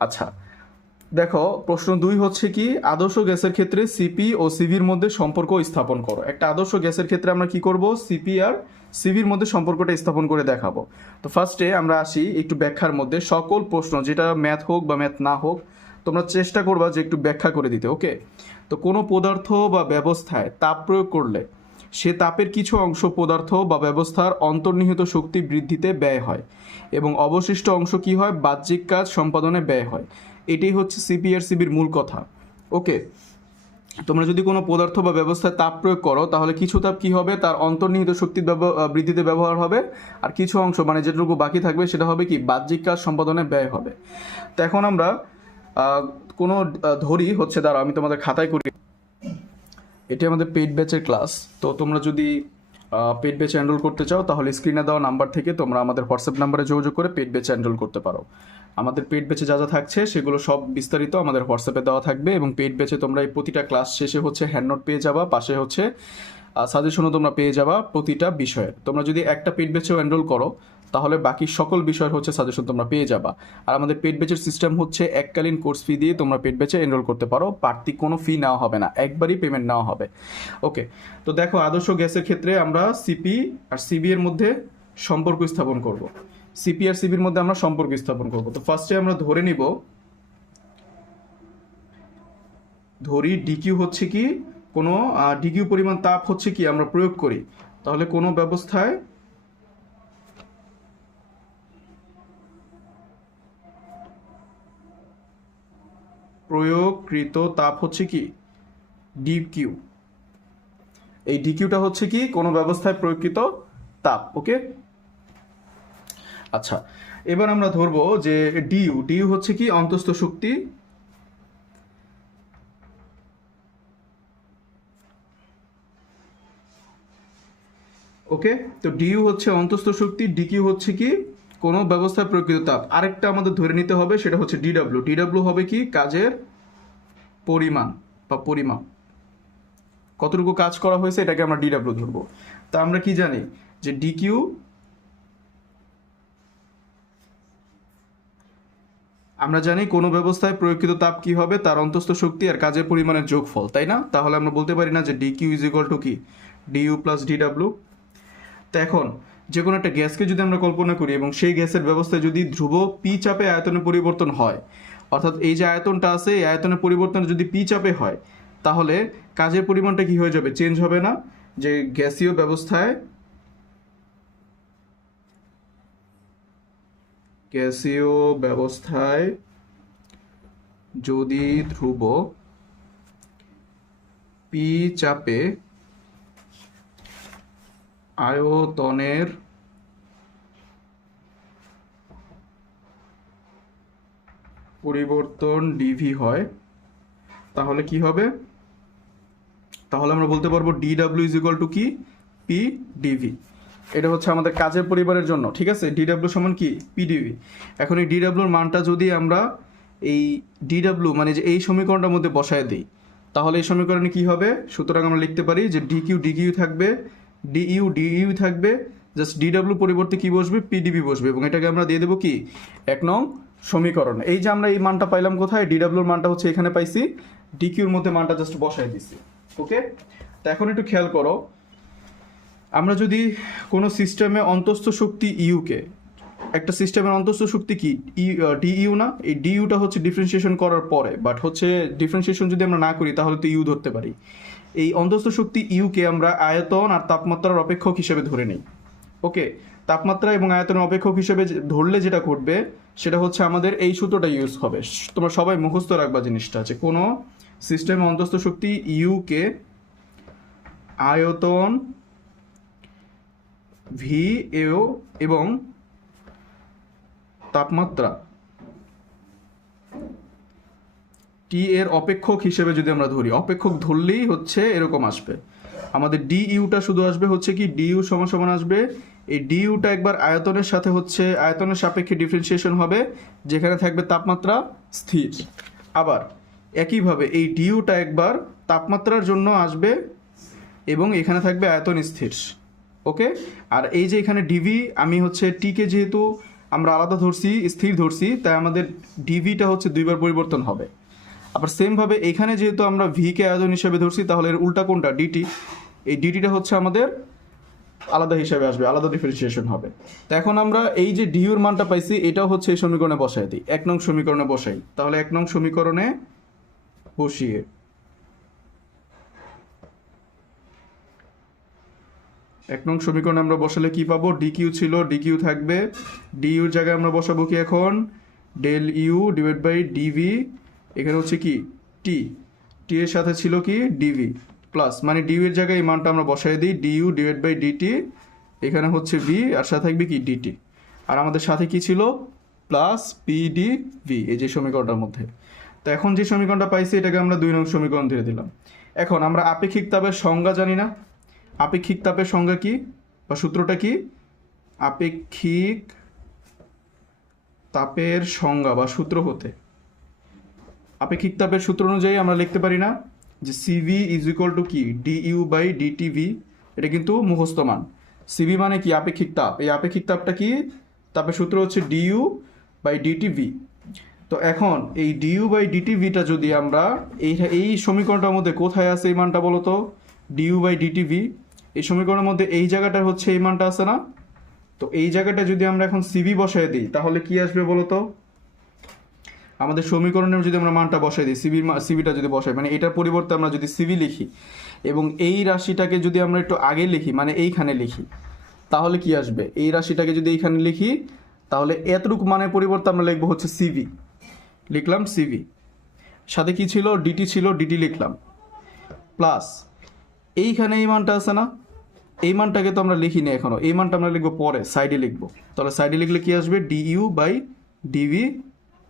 আচ্ছা দেখো, প্রশ্ন দুই হচ্ছে কি, আদর্শ গ্যাসের ক্ষেত্রে সিপি ও সিভির মধ্যে সম্পর্ক স্থাপন করো। একটা আদর্শ গ্যাসের ক্ষেত্রে আমরা কি করব? সিপি আর সিভির মধ্যে সম্পর্কটা স্থাপন করে দেখাবো। তো ফার্স্টে আমরা আসি একটু ব্যাখ্যার মধ্যে। সকল প্রশ্ন, যেটা ম্যাথ হোক বা ম্যাথ না হোক, তোমরা চেষ্টা করবা যে একটু ব্যাখ্যা করে দিতে ওকে তো কোনো পদার্থ বা ব্যবস্থায় তাপ প্রয়োগ করলে সে তাপের কিছু অংশ পদার্থ বা ব্যবস্থার অন্তর্নিহিত শক্তি বৃদ্ধিতে ব্যয় হয় এবং অবশিষ্ট অংশ কি হয়? বাহ্যিক কাজ সম্পাদনে ব্যয় হয়। এটাই হচ্ছে সিপিআরসিবির মূল কথা। ওকে, তোমরা যদি কোনো পদার্থ বা ব্যবস্থায় তাপ প্রয়োগ করো, তাহলে কিছু তাপ কি হবে? তার অন্তর্নিহিত শক্তির বৃদ্ধিতে ব্যবহার হবে। আর কিছু অংশ মানে যেটুকু বাকি থাকবে, সেটা হবে কি? বাহ্যিক কাজ সম্পাদনে ব্যয় হবে। তো এখন আমরা কোনো ধরি, হচ্ছে দ্বারা আমি তোমাদের খাতায় করি। এটি আমাদের পেইড ব্যাচের ক্লাস তো তোমরা যদি পেইড ব্যাচে এনরোল করতে চাও, তাহলে স্ক্রিনে দেওয়া নাম্বার থেকে তোমরা আমাদের হোয়াটসঅ্যাপ নাম্বারে যোগাযোগ করে পেইড ব্যাচে এনরোল করতে পারো। আমাদের পেইড ব্যাচে যা যা থাকছে, সেগুলো সব বিস্তারিত আমাদের হোয়াটসঅ্যাপে দেওয়া থাকবে এবং পেইড ব্যাচে তোমরা এই প্রতিটা ক্লাস শেষে হচ্ছে হ্যান্ড নোট পেয়ে যাবা, পাশে হচ্ছে সাজেশনও তোমরা পেয়ে যাবা প্রতিটা বিষয়ে তোমরা যদি একটা পেইড ব্যাচেও এনরোল করো তাহলে বাকি সকল বিষয়ের হচ্ছে সাজেশন তোমরা পেয়ে যাবা। আর আমাদের পেট ব্যাচের সিস্টেম হচ্ছে এককালীন কোর্স ফি দিয়ে তোমরা পেট ব্যাচে এনরোল করতে পারো। বাড়তি কোনো ফি নেওয়া হবে না। একবারই পেমেন্ট নেওয়া হবে। ওকে তো দেখো আদর্শ গ্যাসের ক্ষেত্রে আমরা সিপি আর সিবি এর মধ্যে সম্পর্ক স্থাপন করব। সিপি আর সিবির মধ্যে আমরা সম্পর্ক স্থাপন করব। তো ফার্স্টে আমরা ধরে নিব, ধরি ডিকিউ হচ্ছে কি? কোনো ডিকিউ পরিমাণ তাপ হচ্ছে কি? আমরা প্রয়োগ করি। তাহলে কোনো ব্যবস্থায় প্রয়োগকৃত তাপ হচ্ছে কি? ডিকিউ এই ডিকিউটা হচ্ছে কি? কোনো ব্যবস্থায় প্রয়োগকৃত তাপ, ওকে? আচ্ছা এবার আমরা ধরবো যে ডিইউ ডিইউ হচ্ছে কি? অন্তস্থ শক্তি। ওকে? তো ডিইউ হচ্ছে অন্তস্থ শক্তি ডিকিউ হচ্ছে কি? কোনো ব্যবস্থায় প্রকৃত তাপ। আরেকটা আমাদের ধরে নিতে হবে, সেটা হচ্ছে ডিডব্লিউ ডিডব্লিউ হবে কি? কাজের পরিমাণ বা পরিমাপ। কতটুকু কাজ করা হয়েছে, এটাকে আমরা ডিডব্লিউ ধরবো। তা আমরা কি জানি? যে ডিকিউ আমরা জানি কোনো ব্যবস্থায় প্রয়োগকৃত তাপ কি হবে? তার অন্তস্থ শক্তি আর কাজের পরিমাণের যোগফল, তাই না? তাহলে আমরা বলতে পারি না যে ডিকিউ ইজ ইকুয়াল টু কি? ডিইউ প্লাস ডিডব্লিউ তো এখন যে কোনো একটা গ্যাসকে যদি আমরা কল্পনা করি এবং সেই গ্যাসের ব্যবস্থায় যদি ধ্রুব পি চাপে আয়তনে পরিবর্তন হয়, অর্থাৎ এই যে আয়তনটা আছে, এই আয়তনের পরিবর্তন যদি পি চাপে হয়, তাহলে কাজের পরিমাণটা কি হয়ে যাবে? চেঞ্জ হবে না। যে গ্যাসীয় ব্যবস্থায় গ্যাসীয় ব্যবস্থায় যদি ধ্রুব পি চাপে আয়তনের পরিবর্তন ডিভি হয়, তাহলে কি হবে? তাহলে আমরা বলতে পারব D W is equal to কি? পি ডিভি এটা হচ্ছে আমাদের কাজের পরিবারের জন্য, ঠিক আছে? ডি ডাব্লিউ সমান কি? পিডিভি এখন এই ডি ডাব্লিউর মানটা যদি আমরা এই ডি ডাব্লিউ মানে যে এই সমীকরণটার মধ্যে বসায় দিই, তাহলে এই সমীকরণে কি হবে? সুতরাং আমরা লিখতে পারি যে ডি কিউ ডি কিউ থাকবে ডিইউ ডিইউ থাকবে জাস্ট ডি ডাব্লিউ পরিবর্তে কি বসবে? পিডিবি বসবে, এবং এটাকে আমরা দিয়ে দেবো কি? এক নং সমীকরণ। এই যে আমরা এই মানটা পাইলাম কোথায়? ডি ডাব্লিউর মানটা হচ্ছে এখানে পাইছি। ডিকিউর মধ্যে মানটা জাস্ট বসাই দিছি ওকে তো এখন একটু খেয়াল করো। আমরা যদি কোনো সিস্টেমে অন্তস্থ শক্তি ইউকে একটা সিস্টেমের অন্তস্থ শক্তি কি ডিইউ না? এই ডিইউটা হচ্ছে ডিফারেন্সিয়েশন করার পরে বাট হচ্ছে ডিফারেন্সিয়েশন যদি আমরা না করি, তাহলে তো ইউ ধরতে পারি। এই অন্তস্থ শক্তি ইউকে আমরা আয়তন আর তাপমাত্রার অপেক্ষক হিসেবে ধরে নিই। ওকে? তাপমাত্রা এবং আয়তনের অপেক্ষক হিসেবে ধরলে যেটা ঘটবে, সেটা হচ্ছে আমাদের এই সূত্রটা ইউজ হবে। তোমরা সবাই মুখস্থ রাখবা জিনিসটা আছে কোনো সিস্টেমে অন্তস্থ শক্তি ইউকে আয়তন ভি এও এবং তাপমাত্রা। টি এর অপেক্ষক হিসেবে যদি আমরা ধরি, অপেক্ষক ধরলেই হচ্ছে এরকম আসবে। আমাদের ডি ইউটা শুধু আসবে হচ্ছে কি ডি ইউ সমান আসবে। এই ডি ইউটা একবার আয়তনের সাথে হচ্ছে, আয়তনের সাপেক্ষে ডিফারেন্সিয়েশন হবে, যেখানে থাকবে তাপমাত্রা স্থির। আবার একইভাবে এই ডি ইউটা একবার তাপমাত্রার জন্য আসবে এবং এখানে থাকবে আয়তন স্থির। ওকে আর এই যে এখানে ডিভি আমি হচ্ছে টিকে যেহেতু আমরা আলাদা ধরছি, স্থির ধরছি, তাই আমাদের ডিভিটা হচ্ছে দুইবার পরিবর্তন হবে। আবার সেমভাবে এখানে যেহেতু আমরা ভিকে আয়োজন হিসেবে ধরছি, তাহলে এর উল্টা কোনটা? ডিটি এই ডিটিটা হচ্ছে আমাদের আলাদা হিসাবে আসবে, আলাদা ডিফারেন্সিয়েশন হবে। তো এখন আমরা এই যে ডিউর মানটা পাইছি, এটাও হচ্ছে এই সমীকরণে বসাই দিই। এক নং সমীকরণে বসাই। তাহলে এক নং সমীকরণে বসিয়ে এক নং সমীকরণে আমরা বসালে কি পাবো? ডিকিউ ছিল ডিকিউ থাকবে। ডি ইউর জায়গায় আমরা বসাবো কি এখন? Del U divide by D V এখানে হচ্ছে কি? টি টি এর সাথে ছিল কি? ডিভি প্লাস মানে ডিউ এর জায়গায় এই মানটা আমরা বসাই দিই ডিইউ ডিভাইড বাই ডিটি এখানে হচ্ছে ভি আর সাথে থাকবে কি? ডিটি আর আমাদের সাথে কি ছিল? প্লাস পিডি ভি এই যে সমীকরণটার মধ্যে। তো এখন যে সমীকরণটা পাইছি, এটাকে আমরা দুই নং সমীকরণ ধরে দিলাম। এখন আমরা আপেক্ষিক তাপের সংজ্ঞা জানি না। আপেক্ষিক তাপের সংজ্ঞা কি? বা সূত্রটা কি? আপেক্ষিক তাপের সংজ্ঞা বা সূত্র হতে। আপেক্ষিক তাপের সূত্র অনুযায়ী আমরা লিখতে পারি না যে সিভি ইজ ইকুয়াল টু কি? ডিইউ বাই ডিটিভি এটা কিন্তু মুখস্থ মান। সিভি মানে কি? আপেক্ষিক তাপ। এই আপেক্ষিক তাপটা কি? তাপের সূত্র হচ্ছে ডিইউ বাই ডিটিভি তো এখন এই ডিইউ বাই ডিটিভিটা যদি আমরা এই এই সমীকরণটার মধ্যে কোথায় আছে এই মানটা বলো তো? ডিইউ বাই ডিটিভি এই সমীকরণের মধ্যে এই জায়গাটার হচ্ছে এই মানটা আছে না? তো এই জায়গাটা যদি আমরা এখন সিভি বসায় দিই, তাহলে কি আসবে বলো তো আমাদের সমীকরণের যদি আমরা মানটা বসাই দিই সিবির সিবিটা যদি বসাই মানে এটার পরিবর্তে আমরা যদি সিবি লিখি, এবং এই রাশিটাকে যদি আমরা একটু আগে লিখি মানে এইখানে লিখি, তাহলে কি আসবে? এই রাশিটাকে যদি এইখানে লিখি, তাহলে এতটুকু মানের পরিবর্তে আমরা লিখব হচ্ছে সিভি লিখলাম সিভি সাথে কি ছিল? ডিটি ছিল ডিটি লিখলাম। প্লাস এইখানে এই মানটা আছে না? এই মানটাকে তো আমরা লিখিনি এখনও। এই মানটা আমরা লিখব পরে সাইডে লিখব। তাহলে সাইডে লিখলে কি আসবে? ডিইউ বাই ডিভি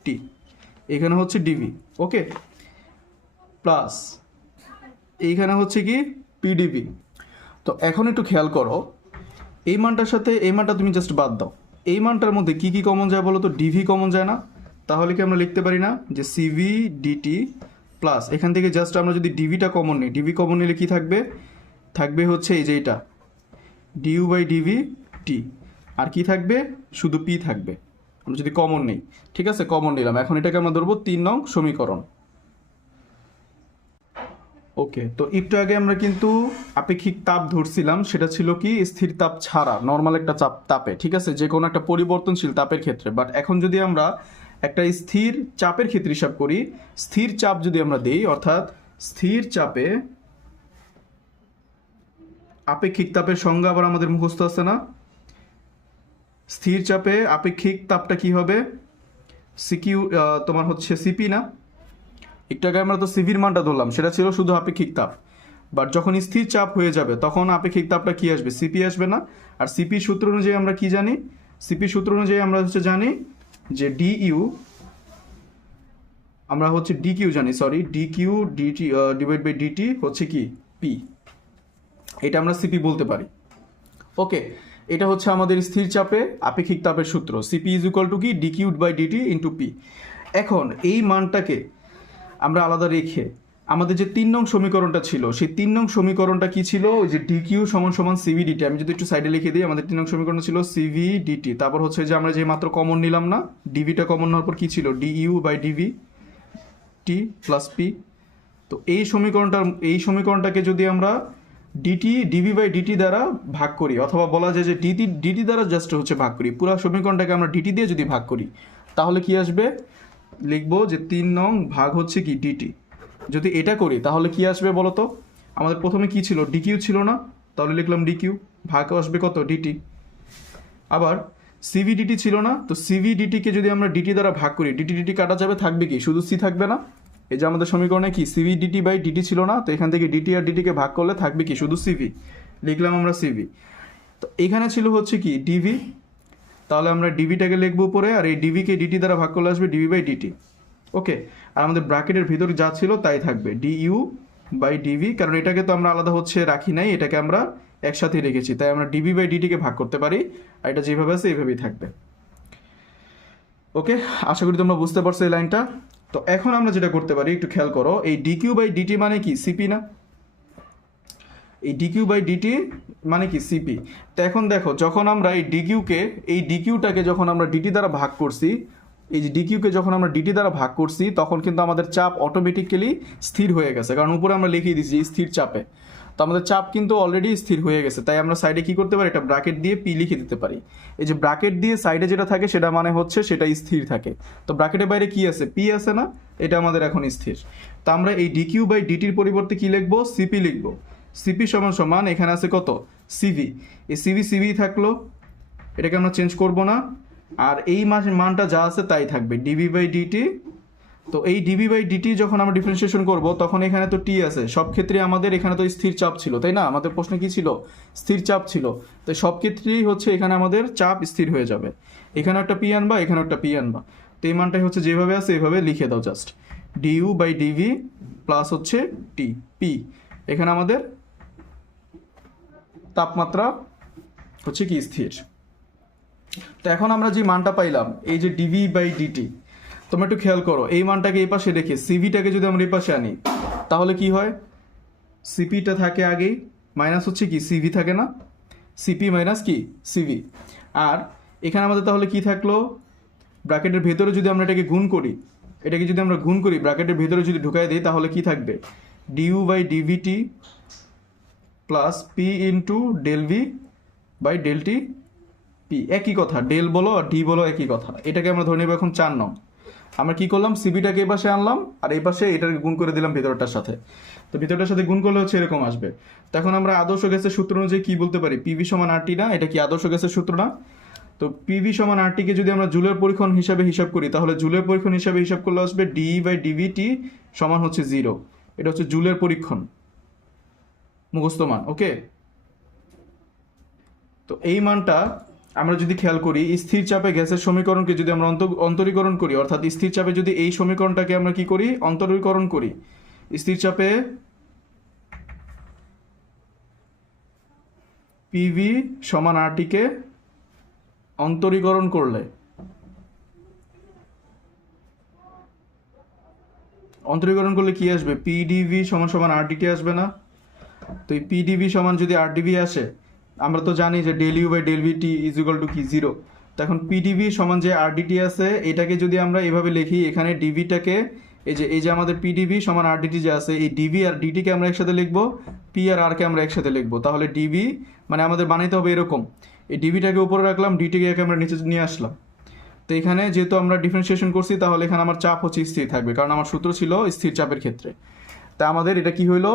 টি এখানে হচ্ছে ডিভি ওকে প্লাস এইখানে হচ্ছে কি? পিডিবি তো এখন একটু খেয়াল করো, এই মানটার সাথে, এই মানটা তুমি জাস্ট বাদ দাও। এই মানটার মধ্যে কি কি কমন যায় বলো তো ডিভি কমন যায় না। তাহলে কি আমরা লিখতে পারি না? যে সিভি ডিটি প্লাস এখান থেকে জাস্ট আমরা যদি ডিভিটা কমন নিই ডিভি কমন নিলে কি থাকবে? থাকবে হচ্ছে এই যে এটা। D U by D V T আর কি থাকবে? শুধু পি থাকবে। আমরা যদি কমন নেই। ঠিক আছে? কমন নিলাম। এখন এটাকে আমরা ধরবো তিন নং সমীকরণ। ওকে তো একটু আগে আমরা কিন্তু আপেক্ষিক তাপ ধরছিলাম। সেটা ছিল কি? স্থির তাপ ছাড়া নর্মাল একটা চাপ তাপে। ঠিক আছে? যে কোনো একটা পরিবর্তনশীল তাপের ক্ষেত্রে। বাট এখন যদি আমরা একটা স্থির চাপের ক্ষেত্রে হিসাব করি, স্থির চাপ যদি আমরা দিই, অর্থাৎ স্থির চাপে আপেক্ষিক তাপের সংজ্ঞা আবার আমাদের মুখস্থ আছে না? স্থির চাপে আপেক্ষিক তাপটা কি হবে? সিকিউ তোমার হচ্ছে সিপি না? একটু আগে আমরা তো সিভির মানটা ধরলাম, সেটা ছিল শুধু আপেক্ষিক তাপ। বাট যখন স্থির চাপ হয়ে যাবে, তখন আপেক্ষিক তাপটা কি আসবে? সিপি আসবে না। আর সিপি সূত্র অনুযায়ী আমরা কি জানি? সিপি সূত্র অনুযায়ী আমরা হচ্ছে জানি যে ডি ইউ আমরা হচ্ছে ডিকিউ জানি sorry D Q D T divide by D T হচ্ছে কি? পি এটা আমরা সিপি বলতে পারি। ওকে এটা হচ্ছে আমাদের স্থির চাপে আপেক্ষিক তাপের সূত্র। সিপি ইজ ইকুয়াল টু কি? ডিকিউড by D T into P এখন এই মানটাকে আমরা আলাদা রেখে আমাদের যে তিন নং সমীকরণটা ছিল, সেই তিন নং সমীকরণটা কি ছিল? ওই যে ডিকিউ সমান সমান সিভি ডিটি আমি যদি একটু সাইডে লিখে দিই, আমাদের তিন নং সমীকরণ ছিল সিভি ডিটি তারপর হচ্ছে যে আমরা যে মাত্র কমন নিলাম না ডিভিটা কমন নেওয়ার পর কী ছিল? D U by D V T plus P তো এই সমীকরণটার, এই সমীকরণটাকে যদি আমরা ডিটি ডিভি বাই ডিটি দ্বারা ভাগ করি, অথবা বলা যায় যে ডিটি ডিটি দ্বারা জাস্ট হচ্ছে ভাগ করি। পুরো সমীকরণটাকে আমরা ডিটি দিয়ে যদি ভাগ করি, তাহলে কি আসবে? লিখব যে তিন নং ভাগ হচ্ছে কি ডিটি যদি এটা করি, তাহলে কি আসবে বলো তো আমাদের প্রথমে কি ছিল? ডিকিউ ছিল না। তাহলে লিখলাম ডিকিউ ভাগ আসবে কত? ডিটি আবার সিভিডিটি ছিল না, তো সিভিডিটিকে যদি আমরা ডিটি দ্বারা ভাগ করি ডিটি ডিটি কাটা যাবে, থাকবে কি? শুধু সি থাকবে না। এই যে আমাদের সমীকরণে কি? সিভি ডিটি বাই ডিটি ছিল না? তো এখান থেকে ডিটি আর ডিটিকে ভাগ করলে থাকবে কি? শুধু সিভি লিখলাম আমরা সিভি তো এখানে ছিল হচ্ছে কি? ডিভি তাহলে আমরা ডিভিটাকে লিখব উপরে, আর এই ডিভিকে ডিটি দ্বারা ভাগ করলে আসবে D V by D T okay? আর আমাদের ব্র্যাকেটের ভিতরে যা ছিল তাই থাকবে। ডিইউ বাই ডিভি কারণ এটাকে তো আমরা আলাদা হচ্ছে রাখি নাই, এটাকে আমরা একসাথে রেখেছি। তাই আমরা ডিভি বাই ডিটিকে ভাগ করতে পারি, আর এটা যেভাবে আছে এইভাবেই থাকবে। ওকে? আশা করি তোমরা বুঝতে পারছ এই লাইনটা। তো এখন আমরা যেটা করতে পারি, একটু খেয়াল করো, এই ডিকিউ বাই ডিটি মানে কি? সিপি না? এই ডিকিউ বাই ডিটি মানে কি? সিপি তো এখন দেখো, যখন আমরা এই ডিকিউকে এই ডিকিউটাকে যখন আমরা ডিটি দ্বারা ভাগ করছি, এই যে ডিকিউকে যখন আমরা ডিটি দ্বারা ভাগ করছি, তখন কিন্তু আমাদের চাপ অটোমেটিক্যালি স্থির হয়ে গেছে। কারণ উপরে আমরা লিখিয়ে দিচ্ছি স্থির চাপে। তো আমাদের চাপ কিন্তু অলরেডি স্থির হয়ে গেছে। তাই আমরা সাইডে কি করতে পারি? এটা ব্র্যাকেট দিয়ে পি লিখে দিতে পারি। এই যে ব্র্যাকেট দিয়ে সাইডে যেটা থাকে, সেটা মানে হচ্ছে সেটা স্থির থাকে। তো ব্র্যাকেটের বাইরে কি আছে? পি আছে না? এটা আমাদের এখন স্থির। তো আমরা এই ডিকিউ বাই ডিটির পরিবর্তে কি লিখব? সিপি লিখব। সিপি সমান সমান এখানে আছে কত? সিভি এই সিভি সিভি থাকল। এটাকে আমরা চেঞ্জ করব না। আর এই মাস মানটা যা আছে তাই থাকবে। ডিভি বাই ডিটি তো এই ডিবি বাই ডিটি যখন আমরা ডিফারেন্সিয়েশন করব, তখন এখানে তো টি আছে। সব ক্ষেত্রে আমাদের এখানে তো স্থির চাপ ছিল, তাই না? আমাদের প্রশ্ন কি ছিল? স্থির চাপ ছিল। তো সব ক্ষেত্রেই হচ্ছে এখানে আমাদের চাপ স্থির হয়ে যাবে। এখানে একটা পি আনবা, এখানে একটা পি আনবা। তো এই মানটাই হচ্ছে যেভাবে আছে, এভাবে লিখে দাও just D U by D V plus হচ্ছে টি পি এখানে আমাদের তাপমাত্রা হচ্ছে কি? স্থির। তো এখন আমরা যে মানটা পাইলাম, এই যে ডিভি বাই ডিটি তোমরা একটু খেয়াল করো, এই মানটাকে এই পাশে রেখে সিভিটাকে যদি আমরা এই পাশে আনি, তাহলে কি হয়? সিপিটা থাকে আগেই মাইনাস হচ্ছে কি? সিভি থাকে না? সিপি মাইনাস কি? সিভি আর এখানে আমাদের তাহলে কি থাকল? ব্র্যাকেটের ভেতরে যদি আমরা এটাকে গুণ করি, এটাকে যদি আমরা গুণ করি, ব্র্যাকেটের ভেতরে যদি ঢুকাই দিই, তাহলে কি থাকবে? D U by D V T plus P into del V by del T P একই কথা ডেল বলো আর ডি বলো একই কথা। এটাকে আমরা ধরে নেব এখন চার নং। আমরা কি করলাম? সিবিটাকে এই পাশে আনলাম, আর এই পাশে এটাকে গুণ করে দিলাম ভেতরটার সাথে। তো ভেতরটার সাথে গুণ করলে হচ্ছে এরকম আসবে। তখন আমরা আদর্শ গ্যাসের সূত্র অনুযায়ী কি বলতে পারি? পিভি সমান আরটি না? এটা কি আদর্শ গ্যাসের সূত্র না? তো পিভি সমান আরটিকে যদি আমরা জুলের পরীক্ষণ হিসাবে হিসাব করি, তাহলে জুলের পরীক্ষণ হিসাবে হিসাব করলে আসবে ডি বাই ডিভিটি সমান হচ্ছে জিরো এটা হচ্ছে জুলের পরীক্ষণ। মুখস্থ মান ওকে তো এই মানটা আমরা যদি খেয়াল করি, স্থির চাপে গ্যাসের সমীকরণকে যদি আমরা অন্ত অন্তরীকরণ করি, অর্থাৎ স্থির চাপে যদি এই সমীকরণটাকে আমরা কি করি? অন্তরীকরণ করি। স্থির চাপে পিভি সমান আরটিকে অন্তরীকরণ করলে অন্তরীকরণ করলে কি আসবে? পিডিভি সমান সমান আরডিটি আসবে না। তো এই পিডিভি সমান যদি আরডিভি আসে আমরা তো জানি যে del U by del V T is equal to কি? জিরো তো এখন পিডিভি সমান যে আরডিটি আছে, এটাকে যদি আমরা এভাবে লিখি, এখানে ডিভিটাকে এই যে এই যে আমাদের পিডিভি সমান আরডিটি যে আছে, এই ডিভি আর ডিটিকে আমরা একসাথে লিখব পি আর আরকে আমরা একসাথে লিখব। তাহলে ডিভি মানে আমাদের বানাইতে হবে এরকম। এই ডিভিটাকে উপরে রাখলাম ডিটিকে আমরা নিচে নিয়ে আসলাম। তো এখানে যেহেতু আমরা ডিফারেন্সিয়েশন করছি, তাহলে এখানে আমার চাপ হচ্ছে স্থির থাকবে, কারণ আমার সূত্র ছিল স্থির চাপের ক্ষেত্রে। তা আমাদের এটা কি হলো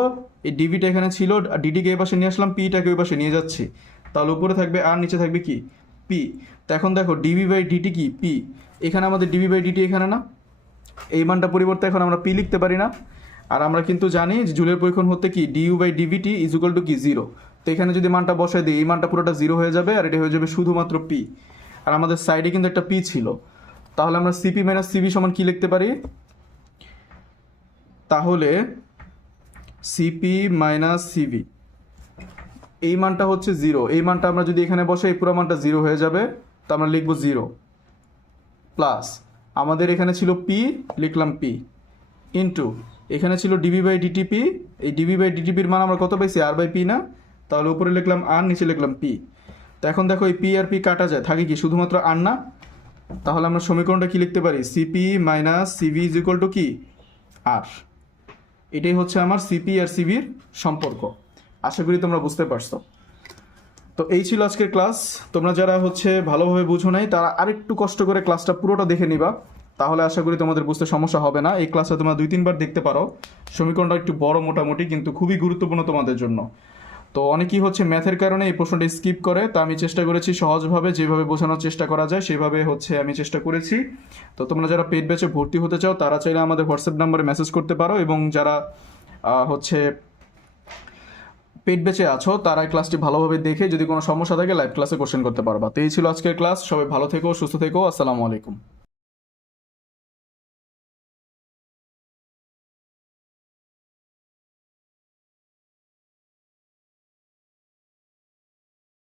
এই ডিভিটা এখানে ছিল ডিডিকে এই পাশে নিয়ে আসলাম পিটাকে ওই পাশে নিয়ে যাচ্ছি। তাহলে উপরে থাকবে আর, নিচে থাকবে কি? পি তো এখন দেখো D V by D T কি? পি এখানে আমাদের ডিভি বাই ডিটি এখানে না? এই মানটা পরিবর্তে এখন আমরা পি লিখতে পারি না। আর আমরা কিন্তু জানি যে জুলের পরীক্ষণ হতে কি? D U by D V T is equal to কি? জিরো তো এখানে যদি মানটা বসাই দিই, এই মানটা পুরোটা জিরো হয়ে যাবে, আর এটা হয়ে যাবে শুধুমাত্র পি আর আমাদের সাইডে কিন্তু একটা পি ছিল। তাহলে আমরা সিপি মাইনাস সিবি সমান কি লিখতে পারি? তাহলে সিপি মাইনাস সিবি এই মানটা হচ্ছে জিরো এই মানটা আমরা যদি এখানে বসে এই পুরো মানটা জিরো হয়ে যাবে, তো আমরা লিখব জিরো প্লাস আমাদের এখানে ছিল পি লিখলাম পি ইন্টু এখানে ছিল ডিবি বাই ডিটিপি এই ডিবি বাই ডিটিপির মান আমরা কত পাইছি? আর বাই পি না? তাহলে উপরে লিখলাম আর নিচে লিখলাম পি তো এখন দেখো এই পি আর পি কাটা যায়। থাকে কি? শুধুমাত্র আর না? তাহলে আমরা সমীকরণটা কি লিখতে পারি? C P minus C V is equal to কি? আর এটাই হচ্ছে আমার সিপি আর সিভির সম্পর্ক। আশা করি তোমরা বুঝতে পারছ। তো এই ছিল আজকের ক্লাস। তোমরা যারা হচ্ছে ভালোভাবে বুঝো নাই, তারা আরেকটু কষ্ট করে ক্লাসটা পুরোটা দেখে নিবা। তাহলে আশা করি তোমাদের বুঝতে সমস্যা হবে না। এই ক্লাসটা তোমরা দুই, তিনবার দেখতে পারো। সমীকরণটা একটু বড় মোটামুটি, কিন্তু খুবই গুরুত্বপূর্ণ তোমাদের জন্য। তো অনেকেই হচ্ছে ম্যাথের কারণে এই প্রশ্নটা স্কিপ করে, তা আমি চেষ্টা করেছি সহজভাবে যেভাবে বোঝানোর চেষ্টা করা যায়, সেভাবে হচ্ছে আমি চেষ্টা করেছি। তো তোমরা যারা পেড ব্যাচে ভর্তি হতে চাও, তারা চাইলে আমাদের হোয়াটসঅ্যাপ নাম্বারে মেসেজ করতে পারো এবং যারা হচ্ছে পেড ব্যাচে আছো তারা ক্লাসটি ভালোভাবে দেখে যদি কোনো সমস্যা থাকে লাইভ ক্লাসে কোশ্চেন করতে পারবা। তো এই ছিল আজকের ক্লাস সবাই ভালো থেকো, সুস্থ থেকো, আসসালামু আলাইকুম।